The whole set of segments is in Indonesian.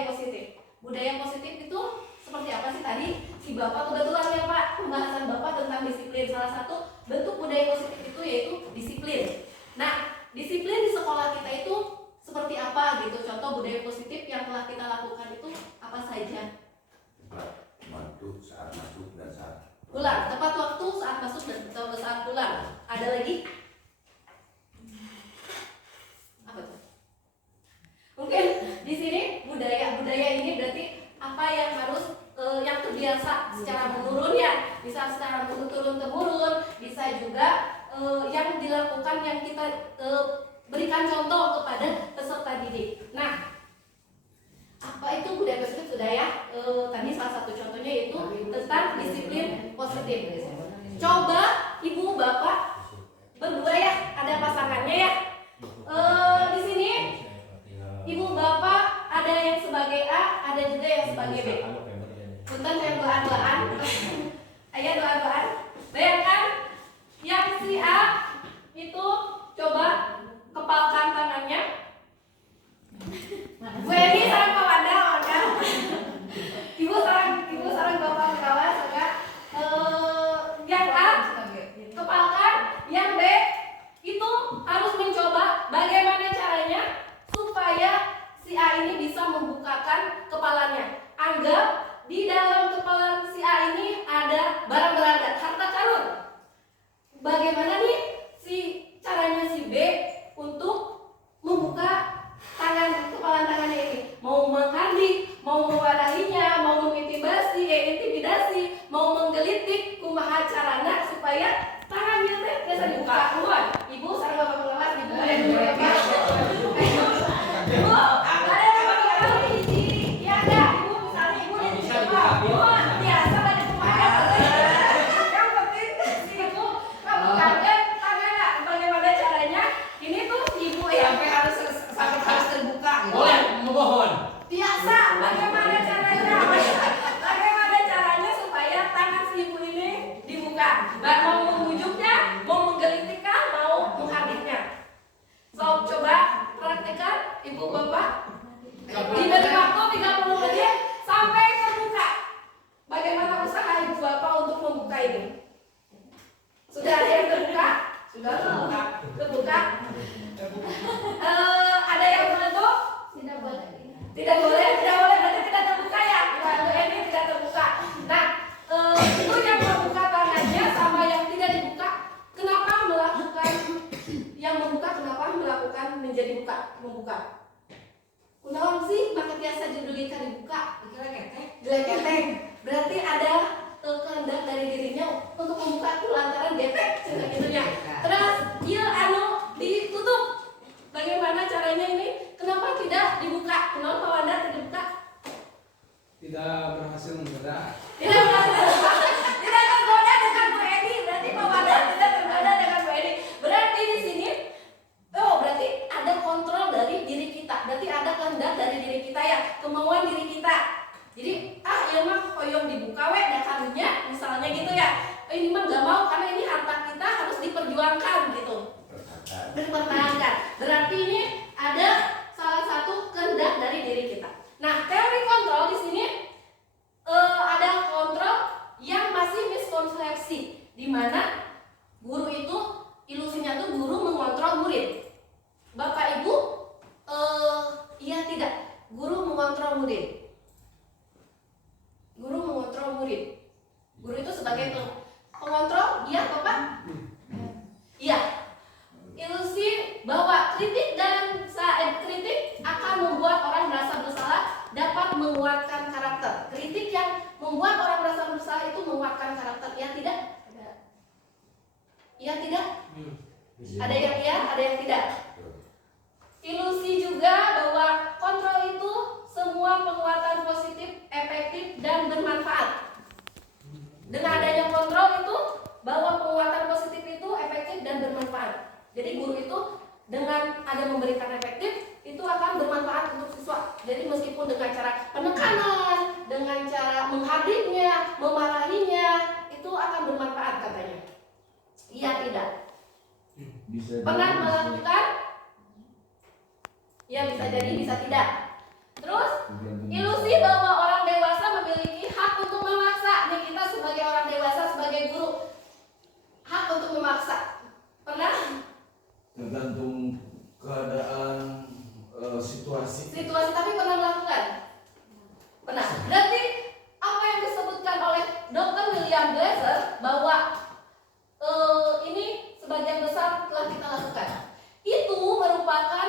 budaya positif. Budaya positif itu seperti apa sih tadi? Si Bapak kebetulan ya Pak, pembahasan Bapak tentang disiplin. Salah satu bentuk budaya positif itu yaitu disiplin. Nah, disiplin di sekolah kita itu seperti apa gitu? Contoh budaya positif yang telah kita lakukan itu apa saja? Waktu saat masuk dan saat pulang, tepat waktu saat masuk dan saat pulang. Ada lagi? Apa tuh? Mungkin di sini budaya ini berarti apa yang harus yang terbiasa secara menurun ya, bisa secara turun temurun, bisa juga yang dilakukan yang kita berikan contoh kepada peserta didik. Nah, apa itu budaya positif sudah ya? Tadi salah satu contohnya yaitu tentang disiplin positif. Coba ibu bapak berdua ya, ada pasangannya ya. Di sini ibu bapak ada yang sebagai A, ada juga yang sebagai B. Punten yang doa-doaan. Ayo doa-doaan. Bayangkan yang si A itu coba kepalkan tangannya. Bu Eni sarang Pak Wanda. Ibu sarang Bapak kawan enggak? Yang A kepalkan, yang B itu harus mencoba bagaimana caranya supaya si A ini bisa membukakan kepalanya. Anggap di dalam kepala si A ini ada barang berharga, harta karun. Bagaimana nih caranya si B untuk membuka kepala tangannya ini? Mau menghardik, mau mewadahinya, mau intimidasi, mau menggelitik, kumaha carana supaya tangannya teh bisa dibuka keluar. Ibu sareng Bapak pengawas, ibu ada dulu ya Pak. Ibu, ada yang pengawas di sini. Ya ada, ibu misalnya ibu di sini Pak. Biasa ada kemarin. Yang penting si ibu membukakan tangan. Bagaimana caranya? Ini tuh ibu ya sampai harus terbuka. Boleh memohon. Biasa, bagaimana caranya? Bagaimana caranya supaya tangan si ibu ini dibuka? Mau membujuknya, mau menggelitiknya, mau menghardiknya. So, coba praktekkan ibu bapak. Diberi waktu 30 menit sampai terbuka. Bagaimana usaha ibu bapak untuk membuka ini? Sudah ada yang terbuka? Sudah terbuka. Terbuka? Ada yang menutup? Tidak boleh, berarti tidak terbuka ya. Nah, ini tidak terbuka. Nah, itu yang membuka tangannya sama yang tidak dibuka. Kenapa melakukan yang membuka? Kenapa melakukan menjadi membuka? Kunaon sih maka biasa judulnya dibuka? Gelek-gelek. Berarti ada kehendak dari dirinya untuk membuka lantaran getek gitu ya. Terus dia ditutup. Bagaimana caranya ini? Kenapa tidak dibuka? Kenapa Pak Wanda tidak dibuka? Tidak berhasil menggoda. Tidak tergoda dengan Bu Edi. Berarti Pak Wanda tidak tergoda dengan Bu Edi. Berarti di sini, berarti ada kontrol dari diri kita. Berarti ada kehendak dari diri kita ya, kemauan diri kita. Jadi ya mah koyong dibuka dan karunya, misalnya gitu ya. Ini mah gak mau karena ini harta kita harus diperjuangkan gitu. Dipertahankan. Berarti ini ada salah satu kehendak dari diri kita. Nah, teori kontrol di sini ada kontrol yang masih miskonsepsi, di mana guru itu ilusinya tuh guru mengontrol murid. Bapak Ibu, iya tidak, guru mengontrol murid. Guru mengontrol murid. Guru itu sebagai pengontrol, iya Bapak? Iya. Ilusi bahwa kritik akan membuat orang merasa bersalah, dapat menguatkan karakter. Kritik yang membuat orang merasa bersalah itu menguatkan karakter. Ya tidak? Iya tidak? Ada yang iya, ada yang tidak. Ilusi juga bahwa kontrol itu semua penguatan positif, efektif, dan bermanfaat. Dengan adanya kontrol itu bahwa penguatan positif itu efektif dan bermanfaat. Jadi guru itu dengan ada memberikan efektif itu akan bermanfaat untuk siswa. Jadi meskipun dengan cara penekanan, dengan cara menghardiknya, memarahinya, itu akan bermanfaat katanya. Iya tidak? Pernah melakukan? Ya bisa jadi, bisa tidak. Terus ilusi bahwa orang dewasa memiliki hak untuk memaksa. Nih kita sebagai orang dewasa, sebagai guru, hak untuk memaksa. Pernah? Tergantung keadaan situasi. Tapi pernah melakukan? Pernah. Berarti apa yang disebutkan oleh Dr. William Glasser bahwa ini sebagian besar telah kita lakukan, itu merupakan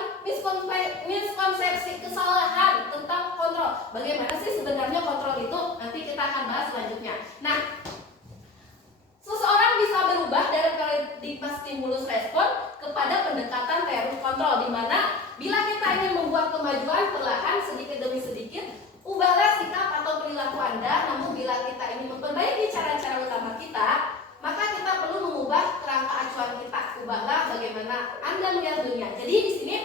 miskonsepsi, kesalahan tentang kontrol. Bagaimana sih sebenarnya kontrol itu? Nanti kita akan bahas selanjutnya. Nah, seseorang bisa berubah dari paradigma stimulus respon kepada pendekatan teori kontrol, di mana bila kita ingin membuat kemajuan perlahan sedikit demi sedikit, ubahlah sikap atau perilaku Anda. Namun bila kita ingin memperbaiki cara-cara utama kita, maka kita perlu mengubah kerangka acuan kita. Ubahlah bagaimana Anda melihat dunia. Jadi di sini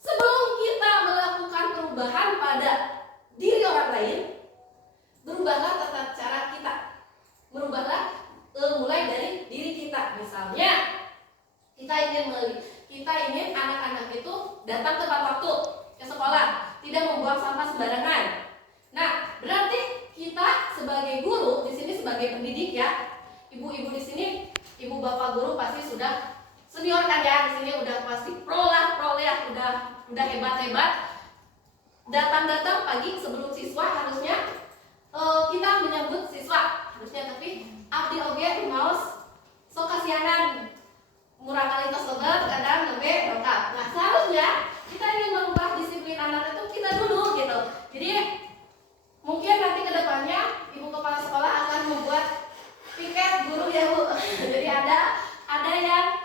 sebelum kita melakukan perubahan pada diri orang lain, berubahlah tata cara kita. Merubahlah mulai dari diri kita. Misalnya kita ingin anak-anak itu datang tepat waktu ke sekolah, tidak membuang sampah sembarangan. Nah, berarti kita sebagai guru di sini, sebagai pendidik ya, ibu-ibu di sini, ibu bapak guru pasti sudah senior kan ya, di sini udah pasti pro lah, udah hebat-hebat. Datang pagi sebelum siswa harusnya kita menyambut siswa harusnya, tapi abdi oge maos sok kasihanan murah kali tos logat kadang lebih lengkap. Nah, seharusnya kita ingin merubah disiplin anak itu kita dulu gitu. Jadi mungkin nanti kedepannya ibu kepala sekolah akan membuat piket guru ya Bu. Jadi ada yang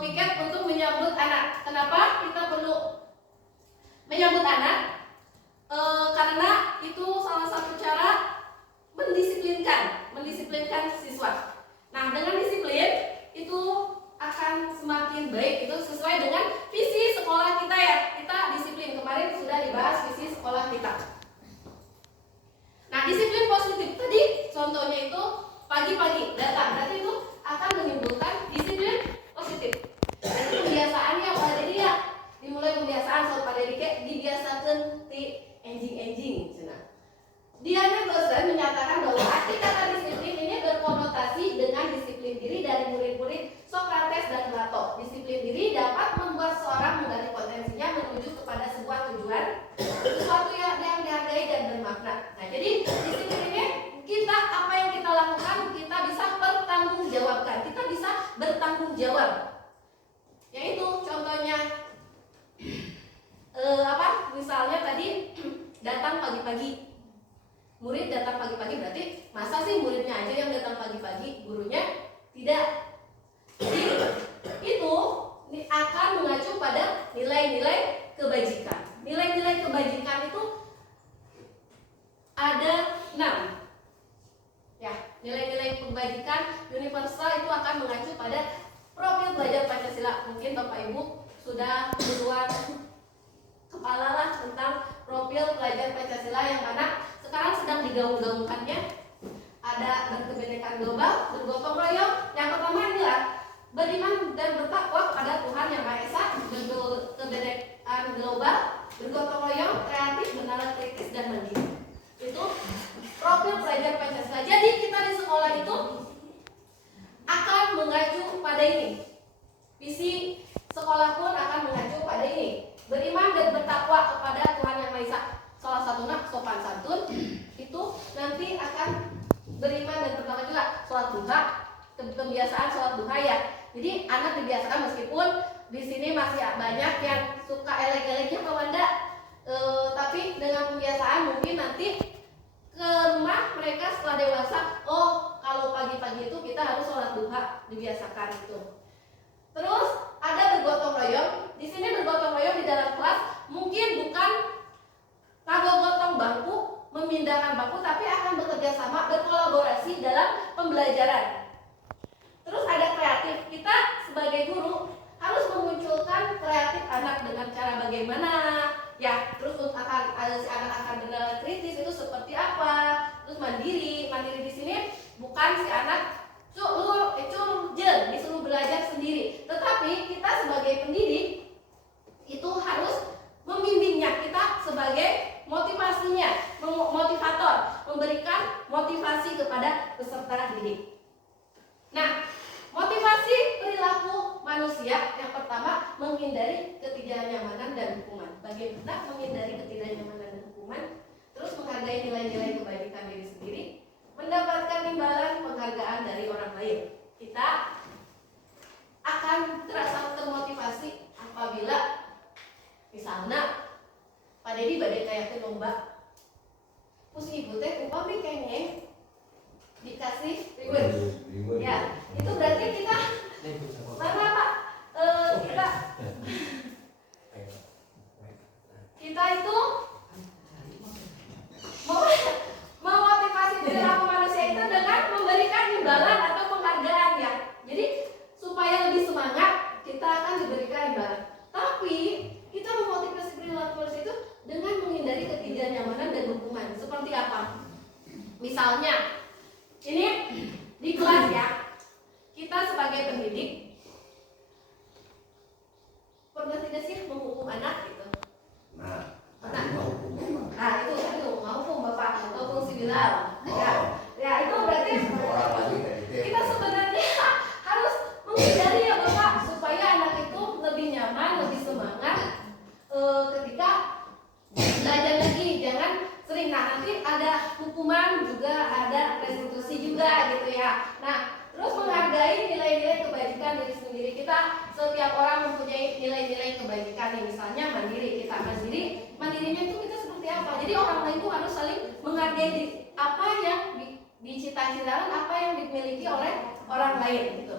piket untuk menyambut anak. Kenapa kita perlu menyambut anak? Karena itu salah satu cara mendisiplinkan siswa. Nah, dengan disiplin itu akan semakin baik, itu sesuai dengan visi sekolah kita ya. Kita disiplin, kemarin sudah dibahas visi sekolah kita. Nah, disiplin positif tadi contohnya itu pagi-pagi datang, berarti itu akan menimbulkan disiplin positif. Dan kebiasaannya pada diri ya, dimulai kebiasaan soal pada diri kayak dibiasakan di enjing cina. Diana Gosen menyatakan bahwa arti kata disiplin ini berkonotasi dengan disiplin diri dari murid-murid Socrates dan Plato. Disiplin diri dapat membuat seorang menggali potensinya menuju kepada sebuah tujuan, sesuatu yang dihargai dan bermakna. Nah, jadi disiplin ini apa yang kita lakukan kita bisa pertanggungjawabkan, kita bisa bertanggung jawab. Yaitu contohnya misalnya tadi datang pagi-pagi. Murid datang pagi-pagi, berarti masa sih muridnya aja yang datang pagi-pagi, gurunya tidak. Jadi itu akan mengacu pada nilai-nilai kebajikan. Nilai-nilai kebajikan itu ada 6. Ya, nilai-nilai kebajikan universal itu akan mengacu pada profil belajar Pancasila. Mungkin Bapak Ibu sudah duluan kepala lah tentang profil pelajar Pancasila yang mana sekarang sedang digaung-gaungkannya. Ada berkebinekaan global, bergotong royong. Yang pertama inilah beriman dan bertakwa kepada Tuhan Yang Maha Esa, berkebinekaan global, bergotong royong, kreatif, menarik kritis dan mandiri. Itu profil pelajar Pancasila. Jadi kita di sekolah itu akan mengacu pada ini. Visi sekolah pun akan mengacu pada ini. Beriman dan bertakwa kepada Tuhan Yang Maha Esa. Salah satunya sopan santun itu nanti akan beriman dan bertakwa juga. Sholat duha, kebiasaan sholat duha ya. Jadi anak dibiasakan meskipun di sini masih banyak yang suka elek-eleknya Wanda, tapi dengan kebiasaan mungkin nanti ke rumah mereka setelah dewasa, oh kalau pagi-pagi itu kita harus sholat duha, dibiasakan itu. Terus ada bergotong royong. Di sini bergotong royong di dalam kelas mungkin bukan gotong bangku, memindahkan bangku, tapi akan bekerja sama, berkolaborasi dalam pembelajaran. Terus ada kreatif. Kita sebagai guru harus memunculkan kreatif anak dengan cara bagaimana ya. Terus si anak akan benar kritis itu seperti apa. Terus mandiri di sini bukan si anak disuruh belajar sendiri, tetapi kita sebagai pendidik itu harus membimbingnya. Kita kepada peserta didik. Nah, motivasi perilaku manusia yang pertama menghindari ketidaknyamanan dan hukuman. Bagaimana menghindari ketidaknyamanan dan hukuman? Terus menghargai nilai-nilai kebaikan diri sendiri, mendapatkan imbalan penghargaan dari orang lain. Kita akan terasa termotivasi apabila misalnya Pak Dedi badai kayak ke lomba, terus ibu teh upami kengeng dikasih reward. Ya, itu berarti kita mana Pak? Kita itu memotivasi perilaku manusia itu dengan memberikan imbalan atau penghargaan ya. Jadi supaya lebih semangat kita akan diberikan imbalan. Tapi kita memotivasi perilaku manusia itu dengan menghindari ketidaknyamanan dan hukuman. Seperti apa? Misalnya, ini di kelas ya, kita sebagai pendidik pernah tidak sih menghukum anak gitu? Nah, Nah, itu mau hukum bapak atau hukum sibilal. Ya itu berarti orang lagi kita sebenarnya harus menghindari ya bapak supaya anak itu lebih nyaman, lebih semangat ketika belajar lagi. Jangan sering, nah nanti ada hukuman juga, ada restitusi juga gitu ya. Nah, terus menghargai nilai-nilai kebajikan diri sendiri. Kita setiap orang mempunyai nilai-nilai kebajikan nih. Misalnya mandiri, kita mandirinya itu kita seperti apa? Jadi orang lain itu harus saling menghargai apa yang dicita-citakan, apa yang dimiliki oleh orang lain gitu.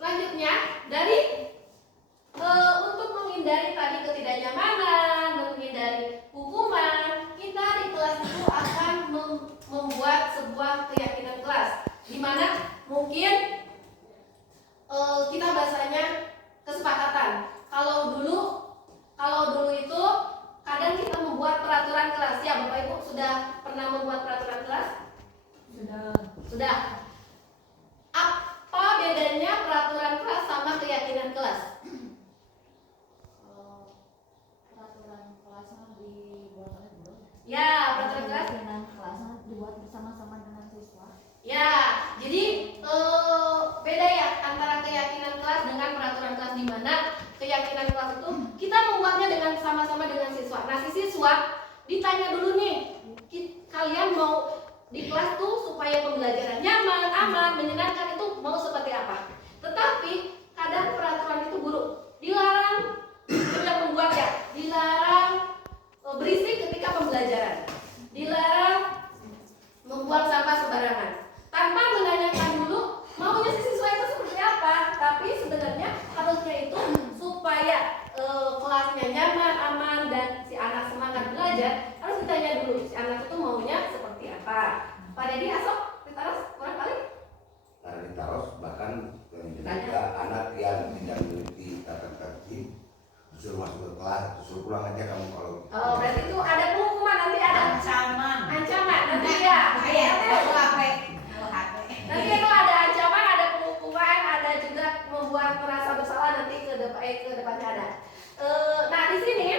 Selanjutnya dari untuk menghindari tadi ketidaknyamanan, menghindari hukuman, kita di kelas itu akan membuat sebuah keyakinan kelas, di mana mungkin kita bahasanya kesepakatan. Kalau dulu itu kadang kita membuat peraturan kelas ya, Bapak Ibu sudah pernah membuat peraturan kelas? Sudah. Apa bedanya peraturan kelas sama keyakinan kelas? Peraturan kelasnya dibuat oleh guru. Ya, peraturan kelas. Keyakinan kelasnya dibuat bersama-sama dengan siswa. Ya, jadi beda ya antara keyakinan kelas dengan peraturan kelas, di mana keyakinan kelas itu kita membuatnya dengan sama-sama dengan siswa. Nah, si siswa ditanya dulu nih, kalian mau di kelas tuh supaya pembelajaran nyaman, aman, menyenangkan, itu mau seperti apa? Tetapi kadang peraturan itu buruk, dilarang tidak membuat ya, dilarang berisik ketika pembelajaran, dilarang membuang sampah sembarangan, tanpa menanyakan dulu maunya si siswa itu seperti apa. Tapi sebenarnya harusnya itu supaya kelasnya nyaman, aman, dan si anak semangat belajar, harus ditanya dulu si anak itu maunya seperti apa. Pak Dedi asok ditaruh kurang kali? Karena ditaruh bahkan ketika anak yang tidak memiliki tata tertib disuruh masuk ke kelas, disuruh pulang aja kamu kalau. Oh, berarti itu ada penghukuman, nanti ada Ancaman nanti ya. HP. Nanti itu ada ancaman, ada penghukuman, ada juga membuat merasa bersalah nanti ke depannya ada. Nah di sini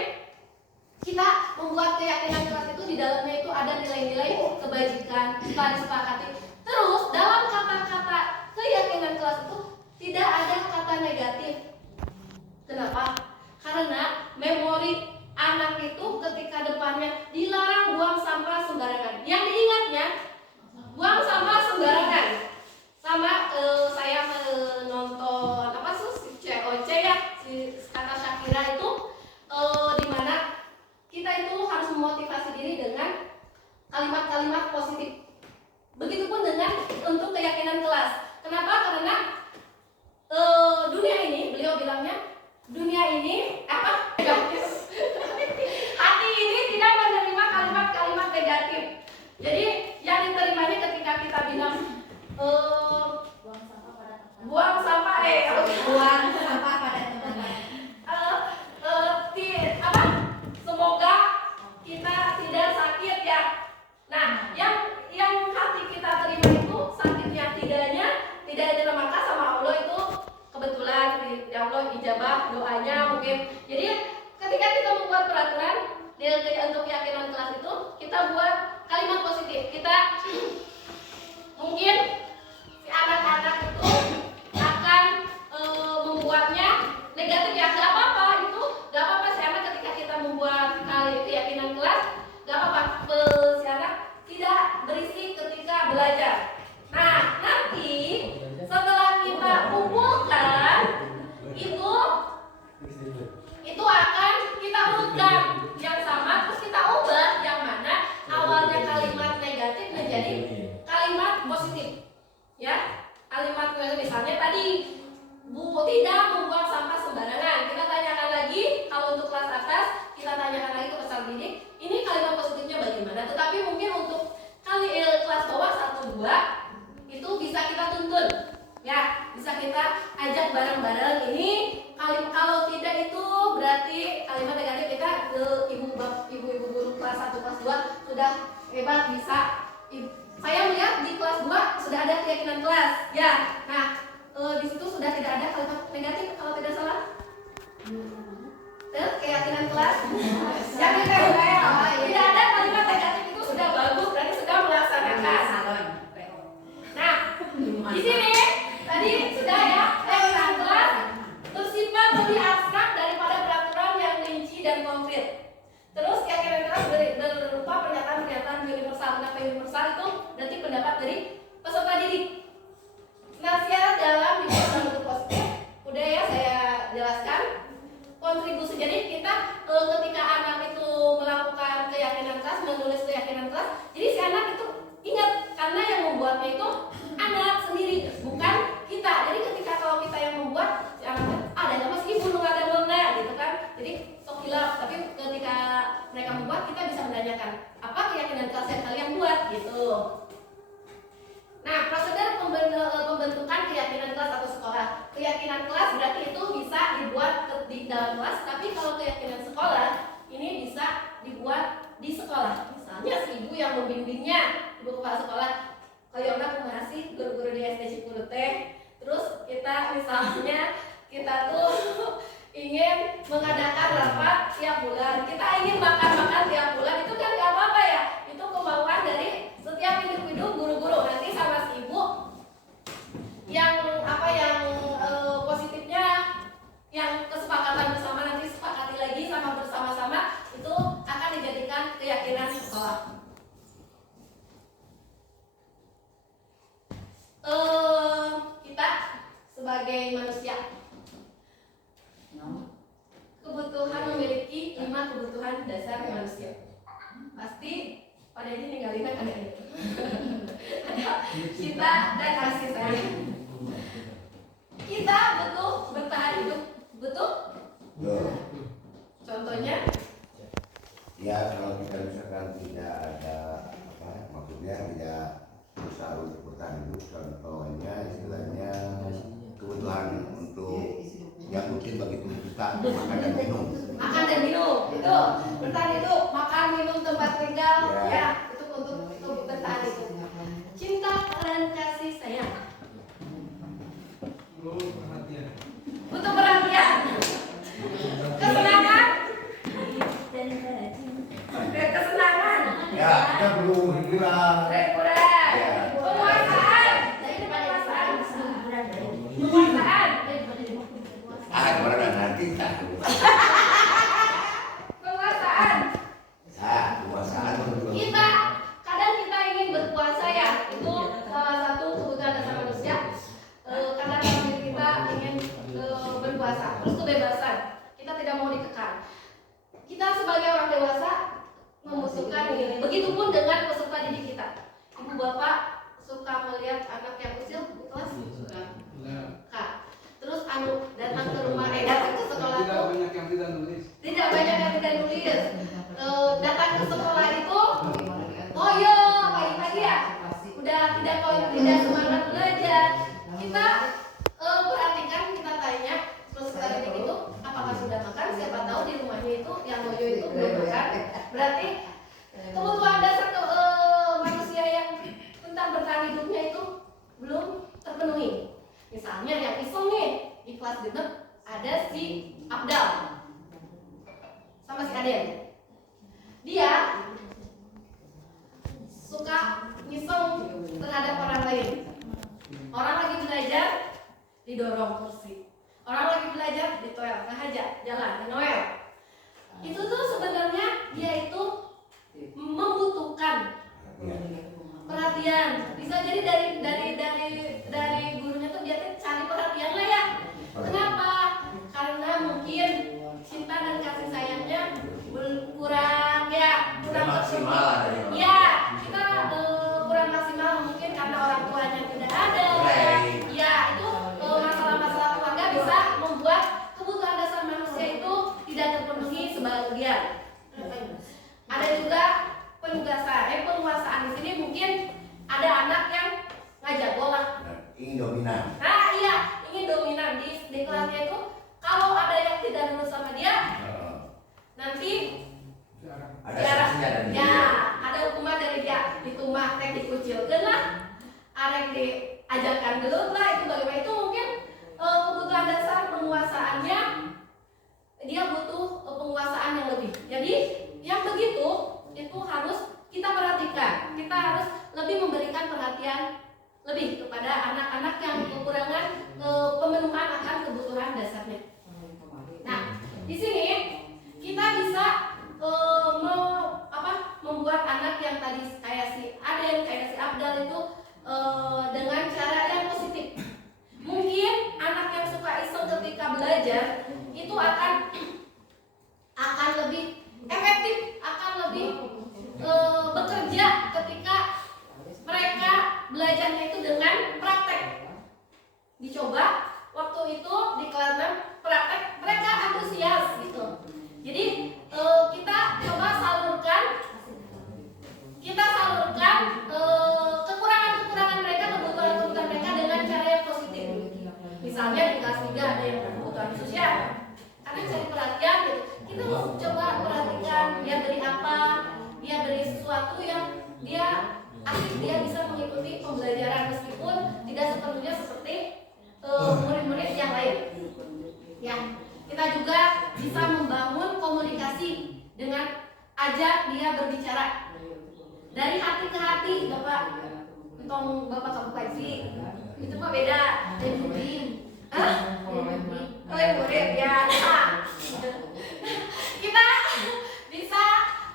kita membuat keyakinan kelas itu di dalamnya itu ada nilai-nilai kebajikan, kita disepakati. Terus dalam kata-kata keyakinan kelas itu tidak ada kata negatif. Kenapa? Karena memori anak itu ketika depannya dilarang buang sampah sembarangan. Yang diingatnya buang sampah sembarangan. Sama saya menonton apa sih COC ya, si kata Shakira itu di mana kita itu harus memotivasi diri dengan kalimat-kalimat positif. Begitupun dengan untuk keyakinan kelas. Kenapa? Karena dunia ini, beliau bilangnya dunia ini apa? Hati ini tidak menerima kalimat-kalimat negatif. Jadi yang diterimanya ketika kita bilang buang sampah pada tempatnya. Semoga kita tidak sakit ya. Nah, yang hati kita terima itu sakitnya tidaknya tidak diterima sama Allah itu kebetulan ya Allah ijabah doanya mungkin. Jadi ketika kita membuat peraturan untuk keyakinan kelas itu kita buat kalimat positif. Kita mungkin si anak-anak itu akan membuatnya negatif, ya gak apa-apa, itu gak apa-apa si anak ketika kita membuat keyakinan kelas, gak apa-apa si anak tidak berisik ketika belajar. Nah, nanti setelah kita kumpulkan itu akan kita urutkan yang sama, terus kita ubah yang mana awalnya kalimat negatif menjadi kalimat positif. Ya, kalimat misalnya tadi Bu tidak membuang sampah sembarangan. Kita tanyakan lagi, kalau untuk kelas atas kita tanyakan lagi ke peserta didik, ini kalimat positifnya bagaimana. Tetapi mungkin untuk kelas bawah 1, 2 itu bisa kita tuntun. Ya, bisa kita ajak bareng-bareng ini. Kalau tidak itu berarti kalimat negatif kita ke ibu-ibu guru kelas 1, kelas 2 sudah hebat bisa. Saya melihat di kelas 2 sudah ada keyakinan kelas. Ya, nah di situ sudah tidak ada kalimat negatif kalau tidak salah. Keyakinan kelas. Yang tidak ada kalimat negatif itu sudah bagus, berarti sudah melaksanakan. Nah, di sini tadi sudah ya, keyakinan kelas bersifat lebih abstrak daripada peraturan yang rinci dan konkret. Terus keyakinan kelas berupa pernyataan-pernyataan universal. Kenapa universal itu berarti pendapat dari peserta didik. Nasihat dalam dibuat dalam bentuk positif. Udah ya saya jelaskan. Kontribusi, jadi kita ketika anak itu melakukan keyakinan kelas, menulis keyakinan kelas, jadi si anak itu ingat karena yang membuatnya itu anak sendiri, bukan kita. Jadi ketika kalau kita yang membuat, si anak ada mas ibu lu ada benar gitu kan. Jadi sok hilaf, tapi ketika mereka membuat, kita bisa menanyakan apa keyakinan kelas yang kalian buat gitu. Nah, prosedur pembentukan keyakinan kelas atau sekolah. Keyakinan kelas berarti itu bisa dibuat di dalam kelas, tapi kalau keyakinan sekolah ini bisa dibuat di sekolah. Misalnya si ibu yang membimbingnya, ibu kepala sekolah, kayak orang mengasih guru-guru di SD Cipulute. Terus kita misalnya kita tuh ingin mengadakan rapat tiap bulan, kita ingin makan-makan tiap bulan, itu kan gak apa-apa ya. Itu kemauan dari setiap individu guru-guru. Nanti sama si ibu yang positifnya, yang kesepakatan bersama, nanti sepakati lagi sama bersama-sama, itu akan dijadikan keyakinan sekolah. Kita sebagai manusia kebutuhan memiliki 5 kebutuhan dasar manusia. Pasti pada ini ninggalin kan ada ini. Ada cinta dan kasih sayang. Kita butuh bertahan hidup, betul? Contohnya? Ya kalau kita misalkan tidak ada maksudnya tidak berusaha untuk bertahan hidup, contohnya istilahnya kebutuhan untuk yang rutin bagi tubuh kita, makan dan minum. Makan dan minum, itu bertahan hidup, makan, minum, tempat tinggal, ya itu untuk bertahan hidup. Cinta dan kasih sayang. Butuh perhatian. Kesenangan. Kesenangan. Ya kita perlu hiburan. Hiburan. Penguasaan. Penguasaan. Kemana nanti tak. Penguasaan. Penguasaan. Kita kadang kita ingin berkuasa ya, itu salah satu kebutuhan dasar manusia. Kadang kita ingin berkuasa, terus kebebasan. Kita tidak mau dikekang. Kita sebagai orang dewasa membutuhkan ini. Begitupun dengan peserta didik kita. Ibu bapak suka melihat anak yang kecil di kelas? Kak. Terus datang ke rumah, datang ke sekolah tidak tuh banyak yang tidak nulis. Tidak banyak yang tidak nulis. Datang ke sekolah itu, oh yo pagi-pagi ya, udah tidak semangat belajar. Kita perhatikan, kita tanya peserta didik itu apakah sudah makan. Siapa tahu di rumahnya itu yang loyo itu belum makan. Berarti kebutuhan dasar manusia yang tentang bertahan hidupnya itu belum terpenuhi. Misalnya yang iseng nih di kelas genep ada si Abdal sama si Aden. Dia didorong kursi. Orang lagi belajar ditoel, aja jalan, dinoel. Itu tuh sebenarnya dia itu membutuhkan perhatian. Bisa jadi dari gurunya tuh dia tuh cari perhatian lah ya. Kenapa? Karena mungkin cinta dan kasih sayangnya kurang maksimal lah dari orang ya, kita kurang maksimal mungkin karena orang tuanya tidak ada. Ya, itu masalah-masalah keluarga bisa membuat kebutuhan dasar manusia itu tidak terpenuhi sebagian. Ada juga penguasaan di sini, mungkin ada anak yang ngajak bola. ingin dominan. Nah iya, ingin dominan di kelasnya itu. Kalau ada yang tidak nurut sama dia, nanti Ada sanksinya dari ya, dia. ada hukuman dari dia. Itu mah teh dikucilkeun lah, arek diajarkan dulu lah, itu bagaimana. Itu mungkin kebutuhan dasar penguasaannya, dia butuh penguasaan yang lebih. Jadi yang begitu itu harus kita perhatikan. Kita harus lebih memberikan perhatian lebih kepada anak-anak yang kekurangan pemenuhan akan kebutuhan dasarnya. Nah, di sini kita bisa membuat anak yang tadi kayak si Aden, kayak si Abdal itu dengan cara yang positif. Mungkin anak yang suka iseng ketika belajar itu akan lebih efektif, akan lebih bekerja ketika mereka belajarnya itu dengan praktek. Dicoba waktu itu di kelas 6 praktek, mereka antusias gitu. Jadi kita coba salurkan kekurangan mereka, kebutuhan mereka dengan cara yang positif. Misalnya di kelas 3 ada yang kebutuhan sosial, karena cari perhatian gitu. Kita coba perhatikan dia beri apa, dia beri sesuatu yang dia aktif, dia bisa mengikuti pembelajaran meskipun tidak sepenuhnya seperti murid-murid yang lain. Ya, kita juga bisa membangun komunikasi dengan ajak dia berbicara dari hati ke hati. Bapak kabupaten itu mah beda dari murid. Murid ya.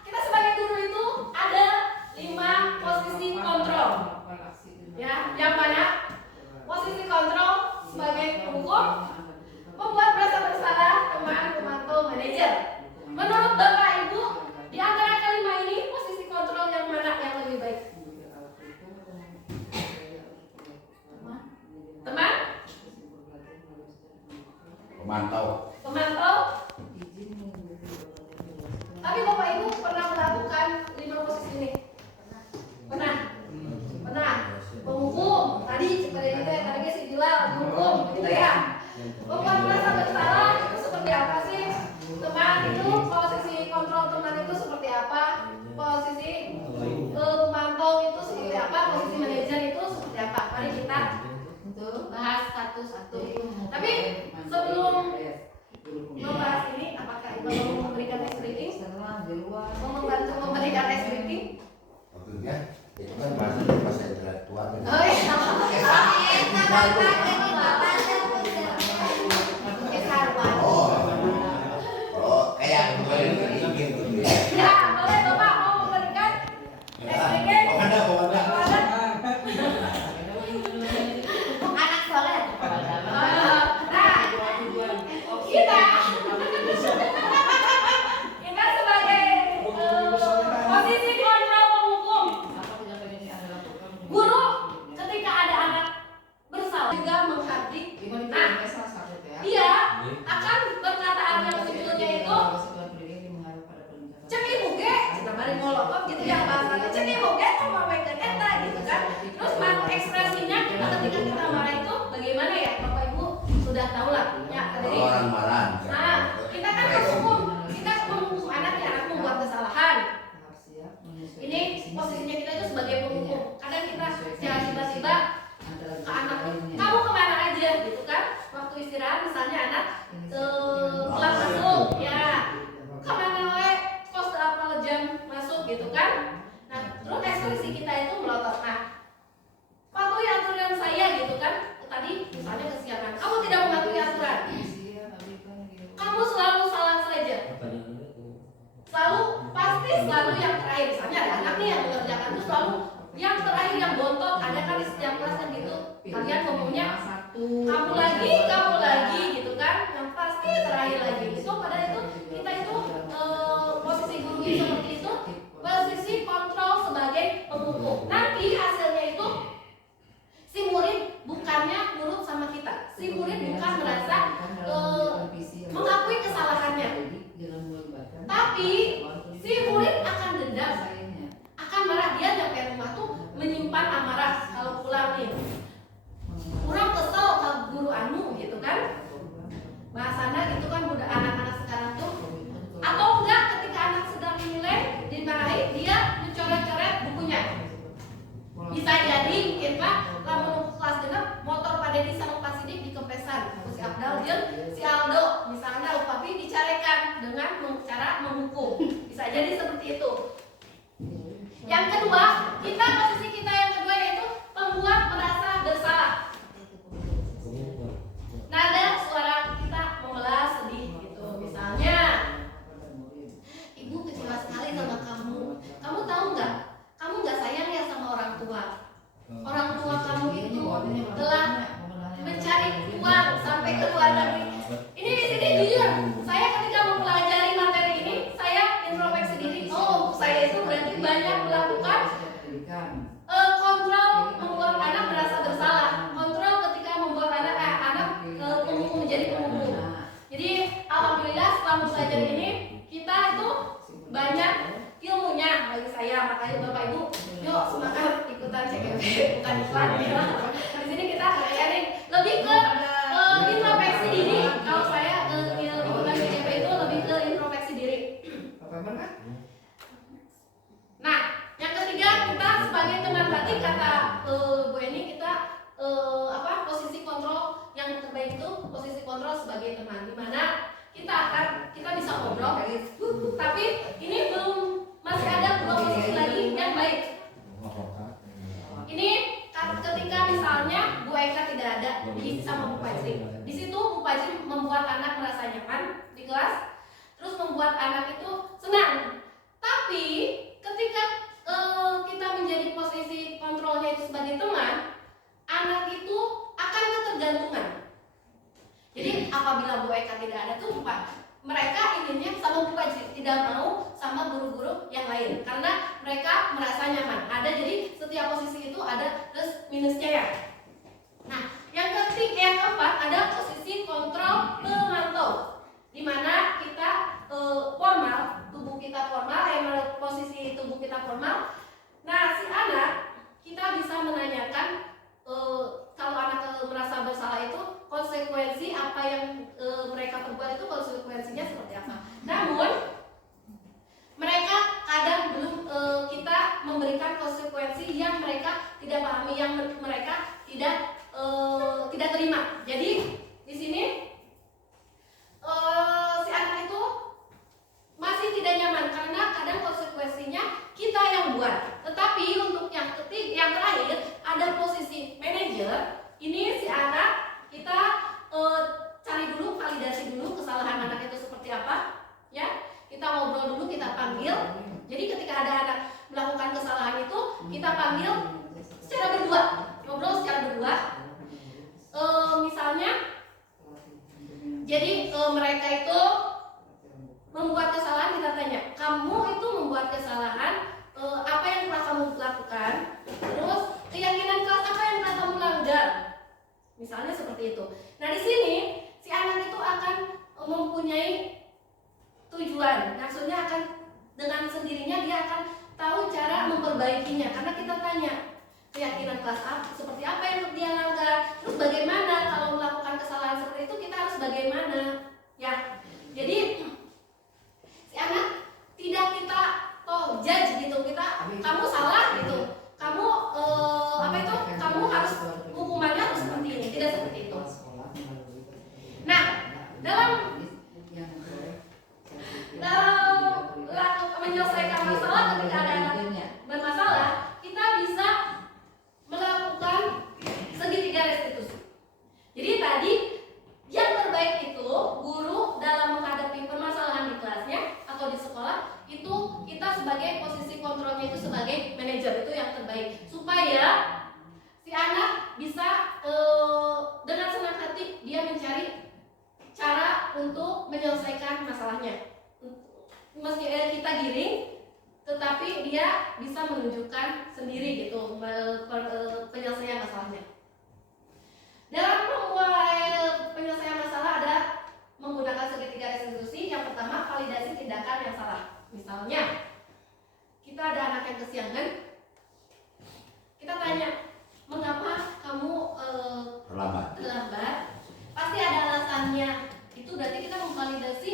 Kita sebagai guru itu ada 5 posisi kontrol. Ya, yang mana posisi kontrol sebagai penghukum, membuat merasa bersalah teman, pemantau, manajer. Menurut Bapak Ibu, di antara kelima ini posisi kontrol yang mana yang lebih baik? Teman? Pemantau? Tapi Bapak Ibu pernah melakukan 5 posisi ini? Pernah? Penghukum, tadi tadi si Bilal dihukum gitu ya. Membuat merasa bersalah itu seperti apa sih? Teman itu posisi kontrol teman itu seperti apa? Posisi pemantau itu seperti apa? Posisi manajer itu seperti apa? Mari kita bahas satu-satu. Tapi sebelum membahas ini, apakah Ibu mau memberikan ice breaking? Mau membantu memberikan ice breaking? Maksudnya itu kan bahasa intelektual. Oh iya. Kayak kemarin gitu ya. Ya, boleh Bapak mau memberikan ice breaking? Ada. Anak soleh. Nah, kita sebagai posisi kontrol penghukum, guru ketika ada anak bersalah juga menghardik. Nah, dia akan perkataan yang sebetulnya itu cek ibu ge, kita bari ngolokot gitu ya bahasanya, cek ibu ge sama wekeun eta gitu kan. Terus ekspresinya kita ketika kita marah itu bagaimana ya Bapak Ibu sudah tahu lah ya. Jadi Orang marah. nah, kita kan menghukum anak ya, anak membuat kesalahan. Ini posisinya kita itu sebagai penghukum. Kadang kita jangan tiba-tiba ke anak, kamu kemana aja gitu kan. Waktu istirahat misalnya anak pulang masuk ya, kemana we kos apa jam masuk gitu kan. Nah terus ekspresi kita itu melotot. Nah patuhi aturan saya gitu kan. Tadi misalnya kesiangan, kamu misalnya ada anak nih yang mengerjakan terus lalu yang terakhir yang bontot, ada kan di setiap kelas kan gitu, kalian ngomongnya kamu lagi gitu kan, yang pasti terakhir lagi. Itu pada itu kita itu posisi guru itu seperti itu, posisi kontrol sebagai pemukul. Nanti hasilnya itu si murid bukannya nurut sama kita, si murid bukan merasa mengakui kesalahannya, tapi si murid akan dendam, akan marah. Dia sampai rumah tuh menyimpan amarah kalau pulang nih, kurang kesel ke guru anu gitu kan, bahasanya gitu kan, udah anak-anak sekarang tuh. Atau enggak ketika anak sedang nilai dimarahi, dia mencoret-coret bukunya. Bisa jadi mungkin Pak lamun kelas genep motor pada di sarung Pak Sidik dikepesan si Abdal jeung si Aldo misalnya tapi dicarekan dengan cara menghukum. Bisa jadi seperti itu. Yang kedua, posisi kita yang kedua yaitu membuat merasa bersalah. Nada suara kita membelah sedih gitu. Misalnya, ibu kecewa sekali sama kamu. Kamu tahu nggak? Kamu nggak sayang ya sama orang tua. Orang tua kamu itu telah mencari uang sampai ke luar negeri. Ini di sini jujur, saya ketika mempelajari materi ini, saya introspeksi diri. Oh, saya itu berarti banyak melakukan kontrol membuat anak merasa bersalah. Kontrol ketika membuat anak menjadi pemukul. Jadi alhamdulillah setelah belajar ini kita itu banyak ilmunya bagi saya. Makanya Bapak Ibu, yuk semangat ikutan CGP, bukan iklan ya. Di sini kita sharing lebih ke introspeksi diri. Kalau saya ikutan CGP itu lebih ke introspeksi diri. Nah, yang ketiga kita sebagai teman batik kata Bu Eni, kita posisi kontrol yang terbaik itu posisi kontrol sebagai teman, dimana kita bisa ngobrol, tapi ini masih ada dua posisi lagi yang baik. Ini ketika misalnya Bu Eka tidak ada diisi sama Bu Fajri, di situ Bu Fajri membuat anak merasa nyaman di kelas, terus membuat anak itu senang. Tapi ketika kita menjadi posisi kontrolnya itu sebagai teman, anak itu akan ketergantungan. Jadi apabila Bu Eka tidak ada tuh mereka inginnya sama Bu Fajri, tidak mau sama guru-guru yang lain karena mereka merasa nyaman. Ada, jadi setiap posisi itu ada plus minusnya ya. Nah, yang keempat ada posisi kontrol pemantau, di mana kita formal, tubuh kita formal, posisi tubuh kita formal. Nah, si anak kita bisa menanyakan kalau anak merasa bersalah itu konsekuensi apa yang mereka perbuat itu konsekuensinya seperti apa. Namun mereka kadang belum kita memberikan konsekuensi yang mereka tidak pahami, yang mereka tidak terima. Jadi di sini si anak itu masih tidak nyaman karena kadang konsekuensinya kita yang buat. Tetapi untuk yang terakhir ada posisi manajer. Ini si anak kita cari dulu, validasi dulu kesalahan anak itu seperti apa, ya. Kita ngobrol dulu, kita panggil. Jadi ketika ada anak melakukan kesalahan itu, kita panggil secara berdua, ngobrol secara berdua. Misalnya, jadi mereka itu membuat kesalahan, kita tanya, kamu itu membuat kesalahan, apa yang telah kamu lakukan? Terus keyakinan kelas apa yang telah kamu langgar? Misalnya seperti itu. Nah di sini si anak itu akan mempunyai tujuan. Maksudnya akan dengan sendirinya dia akan tahu cara memperbaikinya. Karena kita tanya keyakinan kelas A seperti apa yang dia langgar. Terus bagaimana kalau melakukan kesalahan seperti itu kita harus bagaimana? Ya. Jadi si anak tidak kita judge gitu. Kamu salah gitu. Kamu kamu harus hukumannya harus seperti ini, tidak seperti itu. Nah, dalam menyelesaikan masalah ketika ada anak bermasalah, kita bisa melakukan segitiga restitusi. Jadi tadi yang terbaik itu guru dalam menghadapi permasalahan di kelasnya atau di sekolah itu kita sebagai posisi tetapi dia bisa menunjukkan sendiri gitu penyelesaian masalahnya. Dalam memulai penyelesaian masalah ada menggunakan segitiga restitusi. Yang pertama, validasi tindakan yang salah. Misalnya, kita ada anak yang kesiangan, kita tanya, mengapa kamu terlambat? Pasti ada alasannya. Itu berarti kita memvalidasi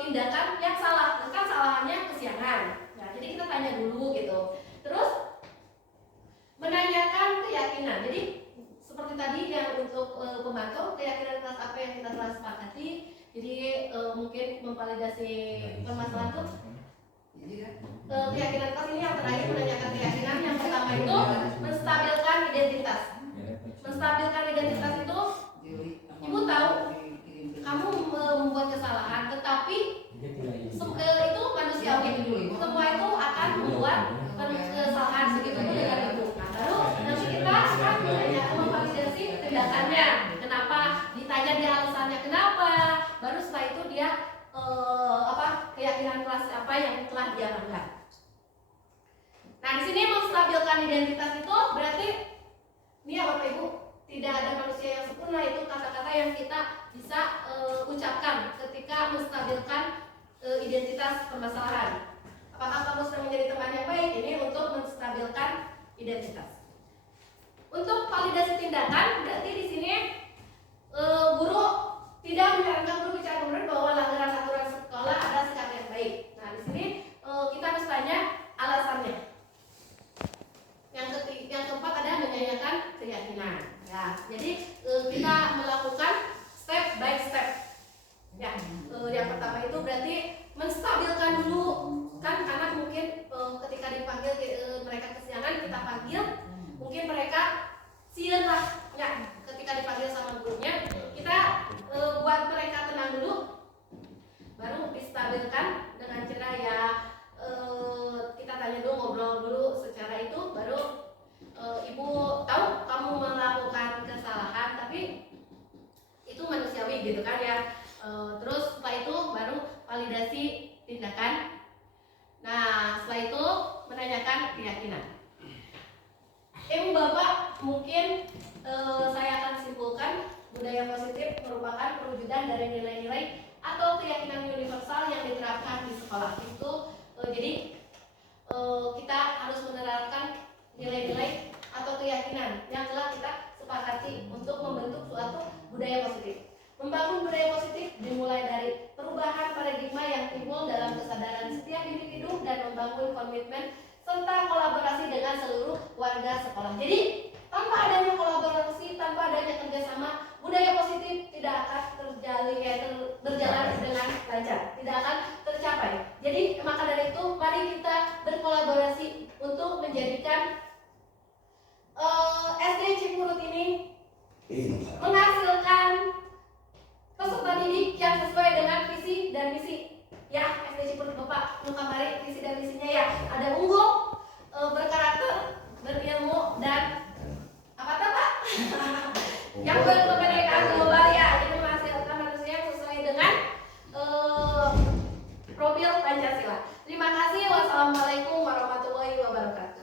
tindakan yang salah. Kan salahnya kesiangan. Nah, jadi kita tanya dulu gitu. Terus menanyakan keyakinan. Jadi seperti tadi yang untuk pemantau, keyakinan kelas apa yang kita telah sepakati. Jadi mungkin memvalidasi permasalahan itu keyakinan kelas ini yang terakhir menanyakan keyakinan. Yang pertama itu menstabilkan identitas. Menstabilkan identitas itu, ibu tahu kamu membuat kesalahan, tetapi itu manusiawi. Semua itu akan membuat kesalahan, begitu pun dengan ibu. Nah, baru nanti kita akan memvalidasi tindakannya. Kenapa? Ditanya dia alasannya kenapa. Baru setelah itu dia keyakinan kelas apa yang telah dia langgar. Nah, di sini menstabilkan identitas itu berarti ini ya Bapak Ibu, tidak ada manusia yang sempurna. Itu kata-kata yang kita bisa ucapkan ketika menstabilkan identitas permasalahan. Apakah kamu sedang menjadi teman yang baik? Ini untuk menstabilkan identitas. Untuk validasi tindakan berarti di sini guru tidak menyarankan guru bicara kemudian bahwa pelanggaran aturan sekolah ada sikap yang baik. Nah, di sini kita harus tanya alasannya. Yang keempat ada menanyakan keyakinan. Ya, jadi kita melakukan step by step. Ya, yang pertama itu berarti menstabilkan dulu. Kan anak mungkin ketika dipanggil mereka kesiangan, kita panggil, mungkin mereka sieun lah. Ya, ketika dipanggil sama gurunya, kita buat mereka tenang dulu, baru distabilkan dengan cara ya kita tanya dulu, ngobrol dulu secara itu, baru ibu tahu kamu melakukan kesalahan, tapi itu manusiawi gitu kan ya. Terus setelah itu baru validasi tindakan. Nah, setelah itu menanyakan keyakinan. Ibu bapak, mungkin saya akan simpulkan budaya positif merupakan perwujudan dari nilai-nilai atau keyakinan universal yang diterapkan di sekolah. Itu jadi kita harus menerapkan nilai-nilai atau keyakinan yang telah kita sepakati untuk membentuk suatu budaya positif. Membangun budaya positif dimulai dari perubahan paradigma yang timbul dalam kesadaran setiap individu dan membangun komitmen serta kolaborasi dengan seluruh warga sekolah. Jadi tanpa adanya kolaborasi, tanpa adanya kerjasama, budaya positif tidak akan berjalan dengan lancar, tidak akan tercapai. Jadi maka dari itu mari kita berkolaborasi untuk menjadikan SD Cipurut ini menghasilkan peserta didik yang sesuai dengan visi dan misi. Ya, SD Cipurut Bapak Nukamari, visi dan misinya ya ada unggul, berkarakter, berilmu, dan apa tuh Pak? Yang berkebenekaan global ya. Jadi menghasilkan manusia yang sesuai dengan profil Pancasila. Terima kasih. Wassalamualaikum warahmatullahi wabarakatuh.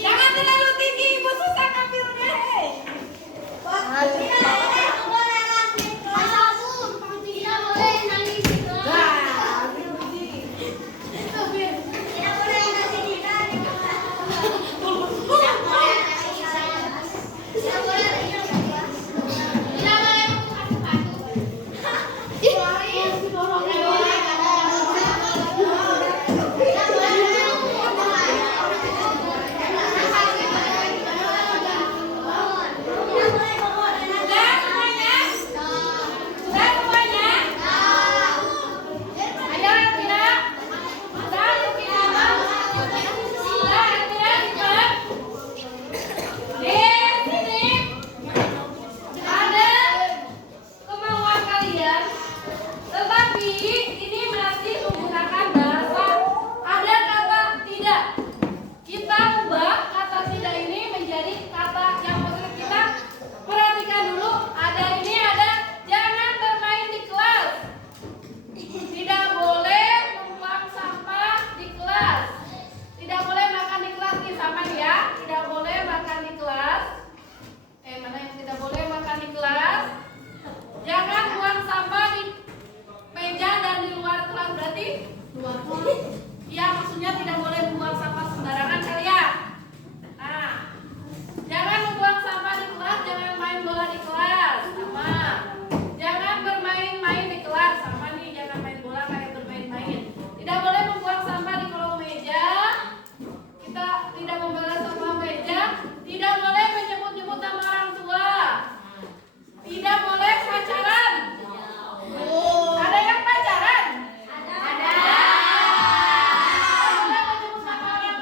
Jangan terlalu tinggi, ibu susah ngambilnya. Sudah semuanya? Sudah semuanya? Ayo Elvira. Sudah Elvira. Sudah Elvira cepat. Di sini ada kemauan kalian, tetapi ini masih menggunakan bahasa ada kata tidak. Kita ubah kata tidak ini menjadi kata yang positif. Kita perhatikan dulu, ada ini ada jangan bermain di kelas. Tidak boleh membuang sampah di kelas. Tidak boleh makan di kelas, nih sama ya. Tidak boleh makan di kelas. Mana yang tidak boleh makan di kelas? Jangan buang sampah di meja dan di luar kelas, berarti luar kelas. Iya, maksudnya tidak boleh membuang sampah sembarangan kali ya. Nah, jangan membuang sampah di kelas, jangan main bola di kelas, sama. Jangan bermain-main di kelas, sama nih, jangan main bola kayak bermain-main. Tidak boleh membuang sampah di kolong meja. Kita tidak membawa sampah meja. Tidak boleh menyebut-nyebut nama orang tua. Tidak boleh pacaran. Ada yang pacaran? Ada. Tidak boleh menyebut nama orang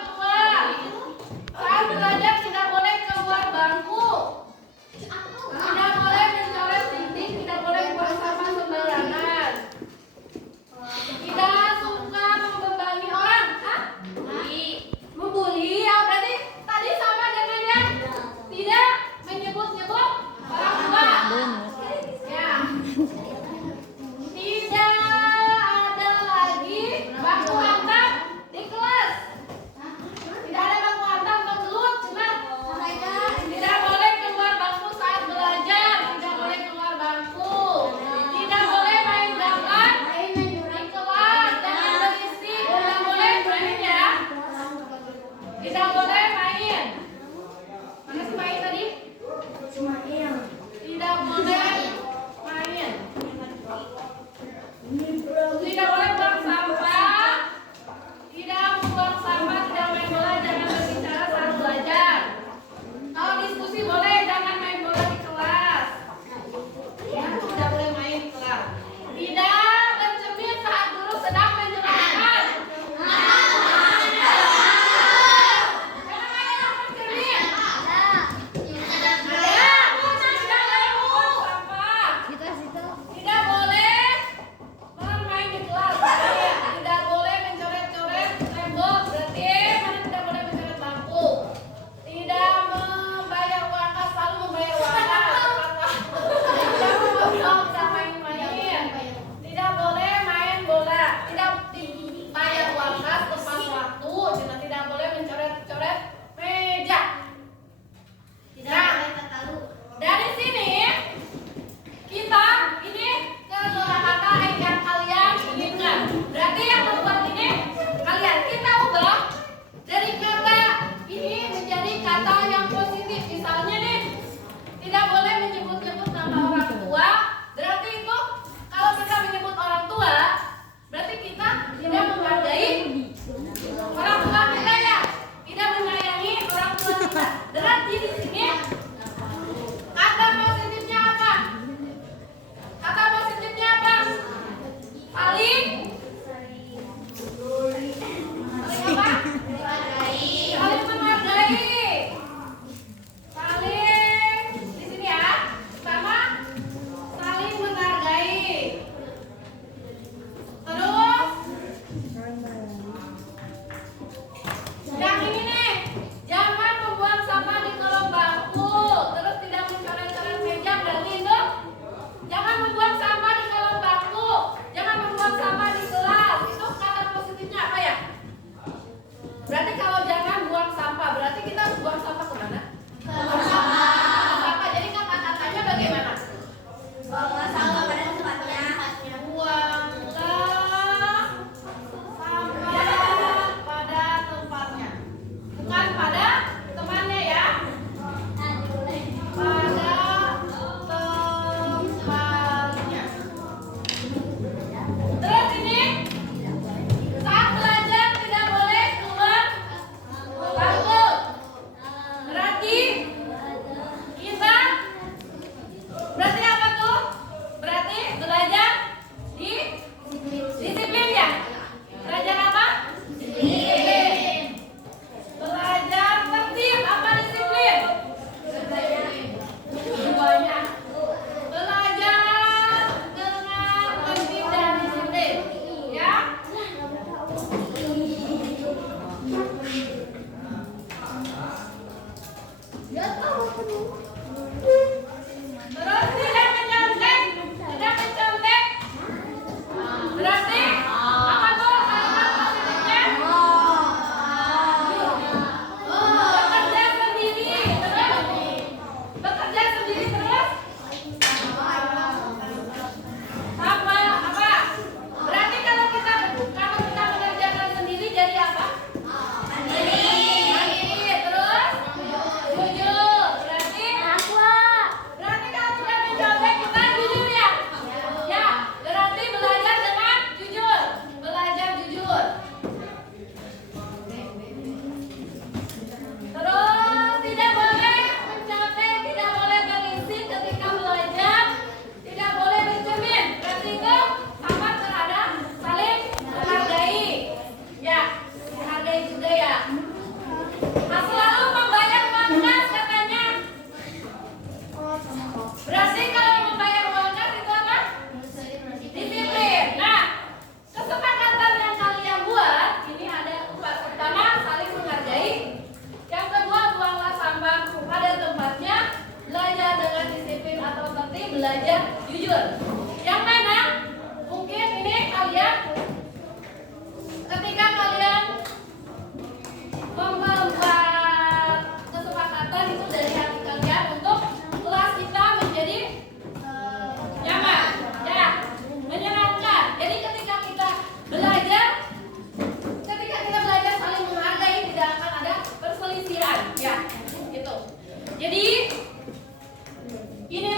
Ini